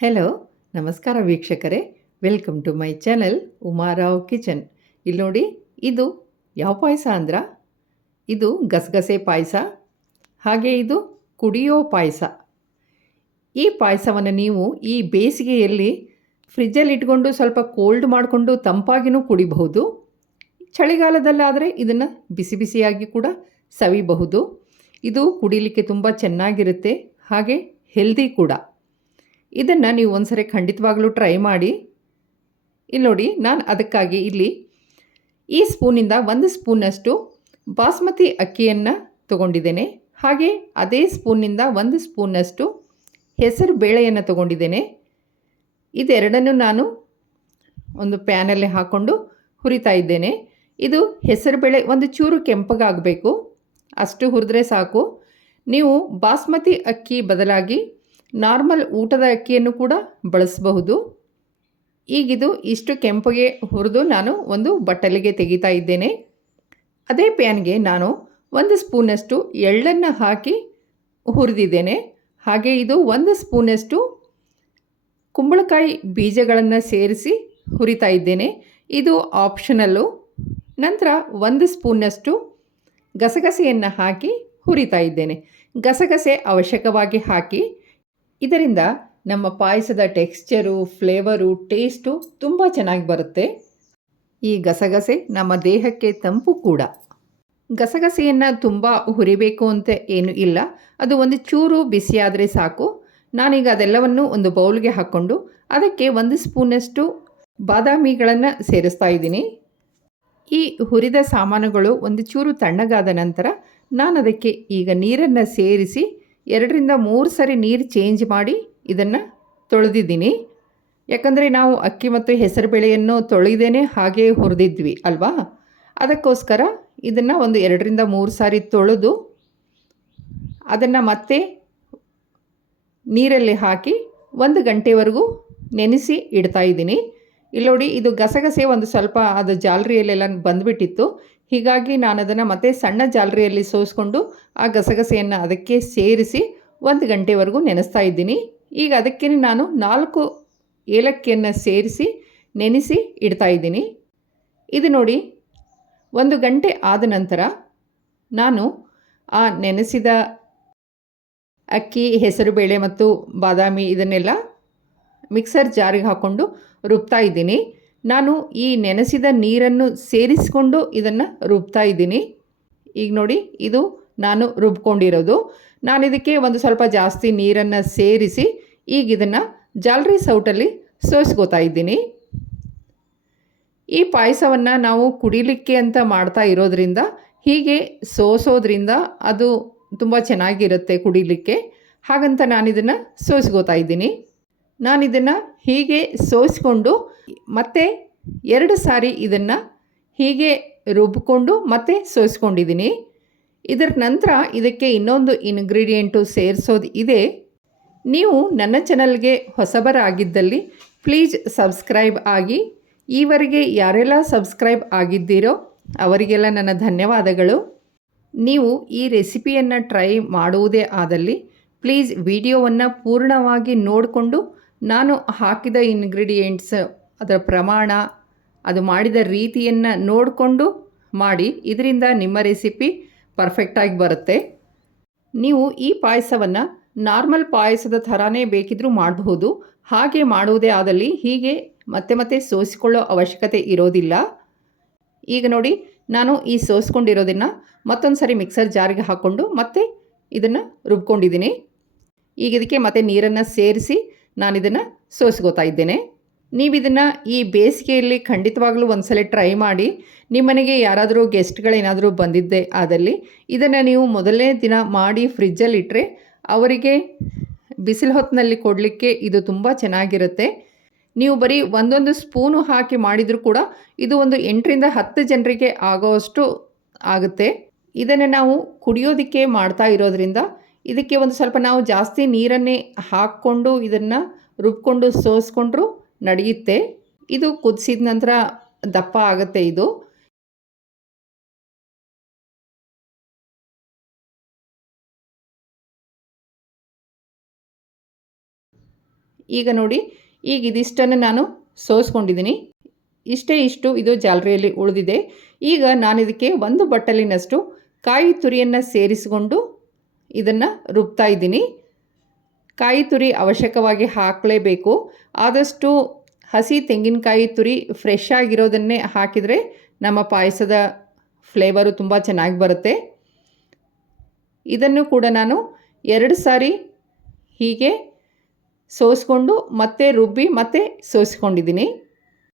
Hello ನಮಸ್ಕಾರ ವೀಕ್ಷಕರೇ. Welcome to my channel Umarao kitchen ಇಲ್ಲಿ ನೋಡಿ, ಇದು ಯಾವ ಪಾಯಸ ಅಂದ್ರೆ? ಇದು ಗಸಗಸೆ ಪಾಯಸ, ಹಾಗೆ ಇದು ಕುಡಿಯೋ ಪಾಯಸ. ಈ ಪಾಯಸವನ್ನು ನೀವು ಈ ಬೇಸಿಗೆಯಲ್ಲಿ ಫ್ರಿಜ್ಜಲ್ಲಿ ಇಟ್ಕೊಂಡು ಸ್ವಲ್ಪ ಕೋಲ್ಡ್ ಮಾಡಿಕೊಂಡು ತಂಪಾಗಿನೂ ಕುಡಿಬಹುದು. ಚಳಿಗಾಲದಲ್ಲಾದರೆ ಇದನ್ನು ಬಿಸಿ ಬಿಸಿಯಾಗಿ ಕೂಡ ಸವಿಬಹುದು. ಇದು ಕುಡಿಲಿಕ್ಕೆ ತುಂಬ ಚೆನ್ನಾಗಿರುತ್ತೆ, ಹಾಗೆ ಹೆಲ್ದಿ ಕೂಡ. ಇದನ್ನು ನೀವು ಒಂದ್ಸರಿ ಖಂಡಿತವಾಗ್ಲೂ ಟ್ರೈ ಮಾಡಿ. ಇಲ್ಲಿ ನೋಡಿ, ನಾನು ಅದಕ್ಕಾಗಿ ಇಲ್ಲಿ ಈ ಸ್ಪೂನಿಂದ ಒಂದು ಸ್ಪೂನಷ್ಟು ಬಾಸ್ಮತಿ ಅಕ್ಕಿಯನ್ನು ತಗೊಂಡಿದ್ದೇನೆ. ಹಾಗೆ ಅದೇ ಸ್ಪೂನಿಂದ ಒಂದು ಸ್ಪೂನಷ್ಟು ಹೆಸರು ಬೇಳೆಯನ್ನು ತಗೊಂಡಿದ್ದೇನೆ. ಇದೆರಡನ್ನು ನಾನು ಒಂದು ಪ್ಯಾನಲ್ಲಿ ಹಾಕ್ಕೊಂಡು ಹುರಿತಾ ಇದ್ದೇನೆ. ಇದು ಹೆಸರು ಬೇಳೆ ಒಂದು ಚೂರು ಕೆಂಪಗಾಗಬೇಕು. ಅಷ್ಟು ಹುರಿದ್ರೆ ಸಾಕು. ನೀವು ಬಾಸ್ಮತಿ ಅಕ್ಕಿ ಬದಲಾಗಿ ನಾರ್ಮಲ್ ಊಟದ ಅಕ್ಕಿಯನ್ನು ಕೂಡ ಬಳಸಬಹುದು. ಈಗಿದು ಇಷ್ಟು ಕೆಂಪಗೆ ಹುರಿದು ನಾನು ಒಂದು ಬಟ್ಟಲಿಗೆ ತೆಗಿತಾ ಇದ್ದೇನೆ. ಅದೇ ಪ್ಯಾನ್ಗೆ ನಾನು ಒಂದು ಸ್ಪೂನಷ್ಟು ಎಳ್ಳನ್ನು ಹಾಕಿ ಹುರಿದಿದ್ದೇನೆ. ಹಾಗೆ ಇದು ಒಂದು ಸ್ಪೂನಷ್ಟು ಕುಂಬಳಕಾಯಿ ಬೀಜಗಳನ್ನು ಸೇರಿಸಿ ಹುರಿತಾ ಇದ್ದೇನೆ. ಇದು ಆಪ್ಷನಲ್ಲು. ನಂತರ ಒಂದು ಸ್ಪೂನಷ್ಟು ಗಸಗಸೆಯನ್ನು ಹಾಕಿ ಹುರಿತಾ ಇದ್ದೇನೆ. ಗಸಗಸೆ ಅವಶ್ಯಕವಾಗಿ ಹಾಕಿ ಇದರಿಂದ ನಮ್ಮ ಪಾಯಸದ ಟೆಕ್ಸ್ಚರು, ಫ್ಲೇವರು, ಟೇಸ್ಟು ತುಂಬ ಚೆನ್ನಾಗಿ ಬರುತ್ತೆ. ಈ ಗಸಗಸೆ ನಮ್ಮ ದೇಹಕ್ಕೆ ತಂಪು ಕೂಡ. ಗಸಗಸೆಯನ್ನು ತುಂಬ ಹುರಿಬೇಕು ಅಂತ ಏನು ಇಲ್ಲ. ಅದು ಒಂದು ಚೂರು ಬಿಸಿಯಾದರೆ ಸಾಕು. ನಾನೀಗ ಅದೆಲ್ಲವನ್ನು ಒಂದು ಬೌಲ್ಗೆ ಹಾಕ್ಕೊಂಡು ಅದಕ್ಕೆ ಒಂದು ಸ್ಪೂನಷ್ಟು ಬಾದಾಮಿಗಳನ್ನು ಸೇರಿಸ್ತಾ ಇದ್ದೀನಿ. ಈ ಹುರಿದ ಸಾಮಾನುಗಳು ಒಂದು ಚೂರು ತಣ್ಣಗಾದ ನಂತರ ನಾನು ಅದಕ್ಕೆ ಈಗ ನೀರನ್ನು ಸೇರಿಸಿ ಎರಡರಿಂದ ಮೂರು ಸರಿ ನೀರು ಚೇಂಜ್ ಮಾಡಿ ಇದನ್ನು ತೊಳೆದಿದ್ದೀನಿ. ಯಾಕಂದರೆ ನಾವು ಅಕ್ಕಿ ಮತ್ತು ಹೆಸರು ಬೇಳೆಯನ್ನು ತೊಳೆದೇನೆ ಹಾಗೆ ಹುರಿದಿದ್ವಿ ಅಲ್ವಾ? ಅದಕ್ಕೋಸ್ಕರ ಇದನ್ನು ಒಂದು ಎರಡರಿಂದ ಮೂರು ಸಾರಿ ತೊಳೆದು ಅದನ್ನು ಮತ್ತೆ ನೀರಲ್ಲಿ ಹಾಕಿ ಒಂದು ಗಂಟೆವರೆಗೂ ನೆನೆಸಿ ಇಡ್ತಾ ಇದ್ದೀನಿ. ಇಲ್ಲಿ ನೋಡಿ ಇದು ಗಸಗಸೆ ಒಂದು ಸ್ವಲ್ಪ ಅದು ಜಾಲರಿಯಲ್ಲೆಲ್ಲ ಬಂದುಬಿಟ್ಟಿತ್ತು. ಹೀಗಾಗಿ ನಾನು ಅದನ್ನು ಮತ್ತೆ ಸಣ್ಣ ಜಾಲರಿಯಲ್ಲಿ ಸೋಸ್ಕೊಂಡು ಆ ಗಸಗಸೆಯನ್ನು ಅದಕ್ಕೆ ಸೇರಿಸಿ ಒಂದು ಗಂಟೆವರೆಗೂ ನೆನೆಸ್ತಾ ಇದ್ದೀನಿ. ಈಗ ಅದಕ್ಕೆ ನಾನು ನಾಲ್ಕು ಏಲಕ್ಕಿಯನ್ನು ಸೇರಿಸಿ ನೆನೆಸಿ ಇಡ್ತಾ ಇದ್ದೀನಿ. ಇದು ನೋಡಿ, ಒಂದು ಗಂಟೆ ಆದ ನಂತರ ನಾನು ಆ ನೆನೆಸಿದ ಅಕ್ಕಿ, ಹೆಸರುಬೇಳೆ ಮತ್ತು ಬಾದಾಮಿ ಇದನ್ನೆಲ್ಲ ಮಿಕ್ಸರ್ ಜಾರಿಗೆ ಹಾಕ್ಕೊಂಡು ರುಬ್ತಾ ಇದ್ದೀನಿ. ನಾನು ಈ ನೆನೆಸಿದ ನೀರನ್ನು ಸೇರಿಸಿಕೊಂಡು ಇದನ್ನು ರುಬ್ತಾ ಇದ್ದೀನಿ. ಈಗ ನೋಡಿ, ಇದು ನಾನು ರುಬ್ಕೊಂಡಿರೋದು. ನಾನು ಇದಕ್ಕೆ ಒಂದು ಸ್ವಲ್ಪ ಜಾಸ್ತಿ ನೀರನ್ನು ಸೇರಿಸಿ ಈಗ ಇದನ್ನು ಜಾಲರಿ ಸೌಟಲ್ಲಿ ಸೋಸ್ಕೋತಾ ಇದ್ದೀನಿ. ಈ ಪಾಯಸವನ್ನು ನಾವು ಕುಡಿಲಿಕ್ಕೆ ಅಂತ ಮಾಡ್ತಾ ಇರೋದ್ರಿಂದ, ಹೀಗೆ ಸೋಸೋದ್ರಿಂದ ಅದು ತುಂಬ ಚೆನ್ನಾಗಿರುತ್ತೆ ಕುಡಿಲಿಕ್ಕೆ. ಹಾಗಂತ ನಾನಿದನ್ನು ಸೋಸ್ಕೋತಾ ಇದ್ದೀನಿ. ನಾನಿದನ್ನು ಹೀಗೆ ಸೋಸಿಕೊಂಡು ಮತ್ತೆ ಎರಡು ಸಾರಿ ಇದನ್ನು ಹೀಗೆ ರುಬ್ಬಿಕೊಂಡು ಮತ್ತೆ ಸೋಸ್ಕೊಂಡಿದ್ದೀನಿ ಇದರ ನಂತರ ಇದಕ್ಕೆ ಇನ್ನೊಂದು ಇನ್ಗ್ರೀಡಿಯೆಂಟು ಸೇರಿಸೋದು ಇದೆ. ನೀವು ನನ್ನ ಚಾನಲ್ಗೆ ಹೊಸಬರಾಗಿದ್ದಲ್ಲಿ ಪ್ಲೀಸ್ ಸಬ್ಸ್ಕ್ರೈಬ್ ಆಗಿ, ಈವರೆಗೆ ಯಾರೆಲ್ಲ ಸಬ್ಸ್ಕ್ರೈಬ್ ಆಗಿದ್ದೀರೋ ಅವರಿಗೆಲ್ಲ ನನ್ನ ಧನ್ಯವಾದಗಳು. ನೀವು ಈ ರೆಸಿಪಿಯನ್ನು ಟ್ರೈ ಮಾಡುವುದೇ ಆದಲ್ಲಿ ಪ್ಲೀಸ್ ವಿಡಿಯೋವನ್ನು ಪೂರ್ಣವಾಗಿ ನೋಡಿಕೊಂಡು ನಾನು ಹಾಕಿದ ಇನ್ಗ್ರೀಡಿಯೆಂಟ್ಸ್ ಅದರ ಪ್ರಮಾಣ, ಅದು ಮಾಡಿದ ರೀತಿಯನ್ನು ನೋಡಿಕೊಂಡು ಮಾಡಿ, ಇದರಿಂದ ನಿಮ್ಮ ರೆಸಿಪಿ ಪರ್ಫೆಕ್ಟಾಗಿ ಬರುತ್ತೆ. ನೀವು ಈ ಪಾಯಸವನ್ನು ನಾರ್ಮಲ್ ಪಾಯಸದ ಥರನೇ ಬೇಕಿದ್ರೂ ಮಾಡಬಹುದು. ಹಾಗೆ ಮಾಡುವುದೇ ಆದಲ್ಲಿ ಹೀಗೆ ಮತ್ತೆ ಮತ್ತೆ ಸೋಸಿಕೊಳ್ಳೋ ಅವಶ್ಯಕತೆ ಇರೋದಿಲ್ಲ. ಈಗ ನೋಡಿ, ನಾನು ಈ ಸೋಸ್ಕೊಂಡಿರೋದನ್ನು ಮತ್ತೊಂದು ಸರಿ ಮಿಕ್ಸರ್ ಜಾರಿಗೆ ಹಾಕ್ಕೊಂಡು ಮತ್ತೆ ಇದನ್ನು ರುಬ್ಕೊಂಡಿದ್ದೀನಿ. ಈಗ ಇದಕ್ಕೆ ಮತ್ತೆ ನೀರನ್ನು ಸೇರಿಸಿ ನಾನು ಇದನ್ನು ಸೋಸ್ಕೋತಾ ಇದ್ದೇನೆ. ನೀವು ಇದನ್ನು ಈ ಬೇಸಿಗೆಯಲ್ಲಿ ಖಂಡಿತವಾಗಲೂ ಒಂದು ಸಲ ಟ್ರೈ ಮಾಡಿ, ನಿಮ್ಮನೆಗೆ ಯಾರಾದರೂ ಗೆಸ್ಟ್ಗಳೇನಾದರೂ ಬಂದಿದ್ದೆ ಆದಲ್ಲಿ, ಇದನ್ನು ನೀವು ಮೊದಲನೇ ದಿನ ಮಾಡಿ ಫ್ರಿಜ್ಜಲ್ಲಿಟ್ಟರೆ ಅವರಿಗೆ ಬಿಸಿಲು ಹೊತ್ತಿನಲ್ಲಿ ಕೊಡಲಿಕ್ಕೆ ಇದು ತುಂಬ ಚೆನ್ನಾಗಿರುತ್ತೆ. ನೀವು ಬರೀ ಒಂದೊಂದು ಸ್ಪೂನು ಹಾಕಿ ಮಾಡಿದರೂ ಕೂಡ ಇದು ಒಂದು ಎಂಟರಿಂದ ಹತ್ತು ಜನರಿಗೆ ಆಗೋವಷ್ಟು ಆಗುತ್ತೆ. ಇದನ್ನು ನಾವು ಕುಡಿಯೋದಕ್ಕೆ ಮಾಡ್ತಾ ಇರೋದ್ರಿಂದ ಇದಕ್ಕೆ ಒಂದು ಸ್ವಲ್ಪ ನಾವು ಜಾಸ್ತಿ ನೀರನ್ನೇ ಹಾಕ್ಕೊಂಡು ಇದನ್ನು ರುಬ್ಕೊಂಡು ಸೋಸ್ಕೊಂಡ್ರು ನಡೆಯುತ್ತೆ. ಇದು ಕುದಿಸಿದ ನಂತರ ದಪ್ಪ ಆಗುತ್ತೆ ಇದು. ಈಗ ನೋಡಿ, ಈಗ ಇದಿಷ್ಟನ್ನು ನಾನು ಸೋಸ್ಕೊಂಡಿದ್ದೀನಿ. ಇಷ್ಟೇ ಇಷ್ಟು ಇದು ಜಾಲರಿಯಲ್ಲಿ ಉಳಿದಿದೆ. ಈಗ ನಾನು ಇದಕ್ಕೆ ಒಂದು ಬಟ್ಟಲಿನಷ್ಟು ಕಾಯಿ ತುರಿಯನ್ನು ಸೇರಿಸಿಕೊಂಡು ಇದನ್ನು ರುಬ್ತಾ ಇದ್ದೀನಿ. ಕಾಯಿ ತುರಿ ಅವಶ್ಯಕವಾಗಿ ಹಾಕಲೇಬೇಕು. ಆದಷ್ಟು ಹಸಿ ತೆಂಗಿನಕಾಯಿ ತುರಿ ಫ್ರೆಶ್ ಆಗಿರೋದನ್ನೇ ಹಾಕಿದರೆ ನಮ್ಮ ಪಾಯಸದ ಫ್ಲೇವರು ತುಂಬ ಚೆನ್ನಾಗಿ ಬರುತ್ತೆ. ಇದನ್ನು ಕೂಡ ನಾನು ಎರಡು ಸಾರಿ ಹೀಗೆ ಸೋಸ್ಕೊಂಡು ಮತ್ತೆ ರುಬ್ಬಿ ಮತ್ತೆ ಸೋಸಿಕೊಂಡಿದ್ದೀನಿ.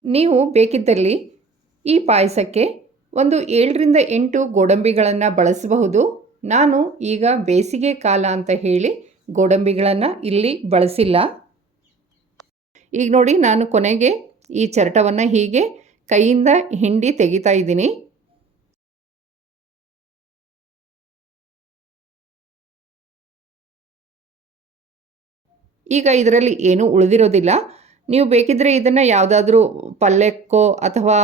ನೀವು ಬೇಕಿದ್ದಲ್ಲಿ ಈ ಪಾಯಸಕ್ಕೆ ಒಂದು ಏಳರಿಂದ ಎಂಟು ಗೋಡಂಬಿಗಳನ್ನು ಬಳಸಬಹುದು. ನಾನು ಈಗ ಬೇಸಿಗೆ ಕಾಲ ಅಂತ ಹೇಳಿ ಗೋಡಂಬಿಗಳನ್ನು ಇಲ್ಲಿ ಬಳಸಿಲ್ಲ. ಈಗ ನೋಡಿ ನಾನು ಕೊನೆಗೆ ಈ ಚರಟವನ್ನು ಹೀಗೆ ಕೈಯಿಂದ ಹಿಂಡಿ ತೆಗಿತಾ ಇದ್ದೀನಿ. ಈಗ ಇದರಲ್ಲಿ ಏನೂ ಉಳಿದಿರೋದಿಲ್ಲ. ನೀವು ಬೇಕಿದ್ದರೆ ಇದನ್ನು ಯಾವುದಾದ್ರೂ ಪಲ್ಯಕ್ಕೋ ಅಥವಾ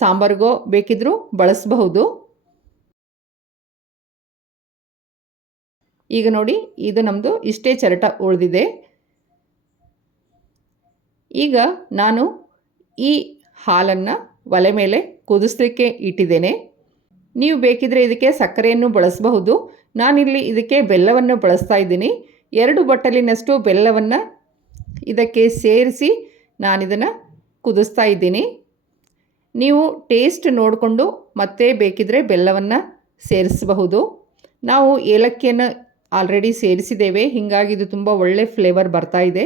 ಸಾಂಬಾರಿಗೋ ಬೇಕಿದ್ದರೂ ಬಳಸಬಹುದು. ಈಗ ನೋಡಿ ಇದು ನಮ್ಮದು ಇಷ್ಟೇ ಚರಟ ಉಳಿದಿದೆ. ಈಗ ನಾನು ಈ ಹಾಲನ್ನು ಒಲೆ ಮೇಲೆ ಕುದಿಸ್ಲಿಕ್ಕೆ ಇಟ್ಟಿದ್ದೇನೆ. ನೀವು ಬೇಕಿದ್ರೆ ಇದಕ್ಕೆ ಸಕ್ಕರೆಯನ್ನು ಬಳಸಬಹುದು. ನಾನಿಲ್ಲಿ ಇದಕ್ಕೆ ಬೆಲ್ಲವನ್ನು ಬಳಸ್ತಾ ಇದ್ದೀನಿ. ಎರಡು ಬಟ್ಟಲಿನಷ್ಟು ಬೆಲ್ಲವನ್ನು ಇದಕ್ಕೆ ಸೇರಿಸಿ ನಾನಿದನ್ನು ಕುದಿಸ್ತಾ ಇದ್ದೀನಿ. ನೀವು ಟೇಸ್ಟ್ ನೋಡಿಕೊಂಡು ಮತ್ತೆ ಬೇಕಿದ್ರೆ ಬೆಲ್ಲವನ್ನು ಸೇರಿಸಬಹುದು. ನಾವು ಏಲಕ್ಕಿಯನ್ನು ಆಲ್ರೆಡಿ ಸೇರಿಸಿದ್ದೇವೆ. ಹೀಗಾಗಿ ಇದು ತುಂಬ ಒಳ್ಳೆ ಫ್ಲೇವರ್ ಬರ್ತಾ ಇದೆ.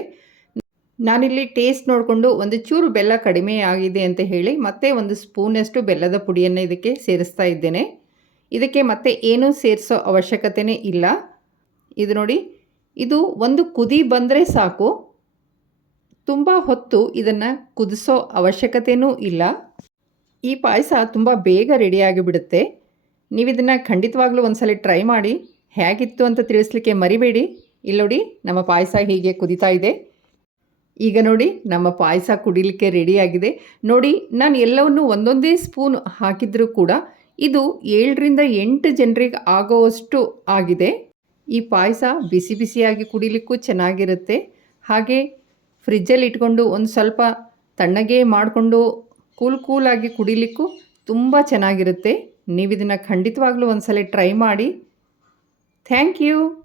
ನಾನಿಲ್ಲಿ ಟೇಸ್ಟ್ ನೋಡಿಕೊಂಡು ಒಂದು ಚೂರು ಬೆಲ್ಲ ಕಡಿಮೆ ಆಗಿದೆ ಅಂತ ಹೇಳಿ ಮತ್ತೆ ಒಂದು ಸ್ಪೂನಷ್ಟು ಬೆಲ್ಲದ ಪುಡಿಯನ್ನು ಇದಕ್ಕೆ ಸೇರಿಸ್ತಾ ಇದ್ದೇನೆ. ಇದಕ್ಕೆ ಮತ್ತೆ ಏನೂ ಸೇರಿಸೋ ಅವಶ್ಯಕತೆಯೇ ಇಲ್ಲ. ಇದು ನೋಡಿ, ಇದು ಒಂದು ಕುದಿ ಬಂದರೆ ಸಾಕು. ತುಂಬ ಹೊತ್ತು ಇದನ್ನು ಕುದಿಸೋ ಅವಶ್ಯಕತೆಯೂ ಇಲ್ಲ. ಈ ಪಾಯಸ ತುಂಬ ಬೇಗ ರೆಡಿಯಾಗಿ ಬಿಡುತ್ತೆ ನೀವು ಇದನ್ನು ಖಂಡಿತವಾಗ್ಲೂ ಒಂದ್ಸಲ ಟ್ರೈ ಮಾಡಿ. ಹೇಗಿತ್ತು ಅಂತ ತಿಳಿಸ್ಲಿಕ್ಕೆ ಮರಿಬೇಡಿ. ಇಲ್ಲಿ ನಮ್ಮ ಪಾಯಸ ಹೀಗೆ ಕುದಿತಾ ಇದೆ. ಈಗ ನೋಡಿ ನಮ್ಮ ಪಾಯಸ ಕುಡಿಲಿಕ್ಕೆ ರೆಡಿಯಾಗಿದೆ ನೋಡಿ ನಾನು ಎಲ್ಲವನ್ನು ಒಂದೊಂದೇ ಸ್ಪೂನ್ ಹಾಕಿದರೂ ಕೂಡ ಇದು ಏಳರಿಂದ ಎಂಟು ಜನರಿಗೆ ಆಗೋವಷ್ಟು ಆಗಿದೆ. ಈ ಪಾಯಸ ಬಿಸಿ ಬಿಸಿಯಾಗಿ ಕುಡಿಲಿಕ್ಕೂ ಚೆನ್ನಾಗಿರುತ್ತೆ. ಹಾಗೆ ಫ್ರಿಜ್ಜಲ್ಲಿ ಇಟ್ಕೊಂಡು ಒಂದು ಸ್ವಲ್ಪ ತಣ್ಣಗೆ ಮಾಡಿಕೊಂಡು ಕೂಲ್ ಕೂಲಾಗಿ ಕುಡಿಲಿಕ್ಕೂ ತುಂಬ ಚೆನ್ನಾಗಿರುತ್ತೆ. ನೀವು ಇದನ್ನು ಖಂಡಿತವಾಗ್ಲೂ ಒಂದು ಸಲ ಟ್ರೈ ಮಾಡಿ. Thank you.